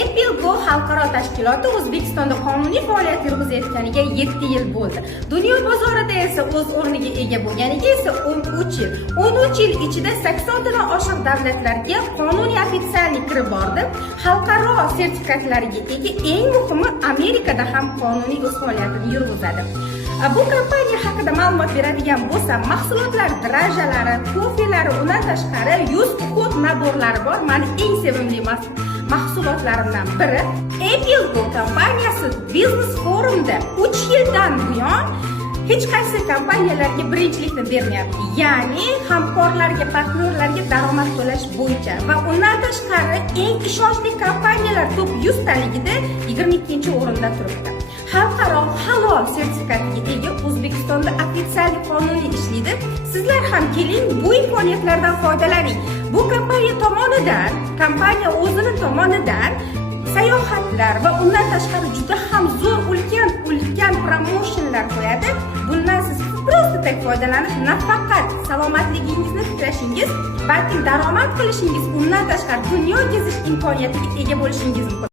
Apple Go xalqaro tashkiloti O'zbekistonda qonuniy faoliyat yuritayotganiga 7 yil bo'ldi. Dunyo bozorida esa o'z o'rniga ega bo'lganiga esa 13 yil. 13 yil ichida 80 dan oshiq davlatlarga qonuniy ofitsialni kirib bordi. Xalqaro sertifikatlarga ega, eng muhimi Amerikada ham qonuniy o'z faoliyatini yuritadi. Bu kompaniya haqida ma'lumot beradigan bo'lsam, mahsulotlar drajalari, kofelari, undan tashqari 100 kod naborlari bor. Meni eng sevimli mahsulotlarimdan biri. Apple Go kompaniyasi Business Forumda 3 yildan buyon hech qaysi kompaniyalarga birinchilikni bermayapti. Ya'ni hamkorlarga, partnyorlarga daromad to'lash bo'yicha va undan tashqari eng ishonchli kompaniyalar top 100 taligida 22-o'rinda turibdi. Xalqaro halol sertifikatiga ega O'zbekistonda ofitsial qonuniy ishlaydi. Sizlar ham keling, bu imkoniyatlardan foydalaning. Bu kompaniya o'zini tomonidan sayohatlar va undan tashqari juda ham zo'r ulkan promotionlar qo'yadi. Bundan siz просто tak foydalanib, nafaqat salomatligingizni tiklashingiz, balki daromad qilishingiz, undan tashqari dunyo kezish imkoniyatiga ega bo'lishingiz mumkin.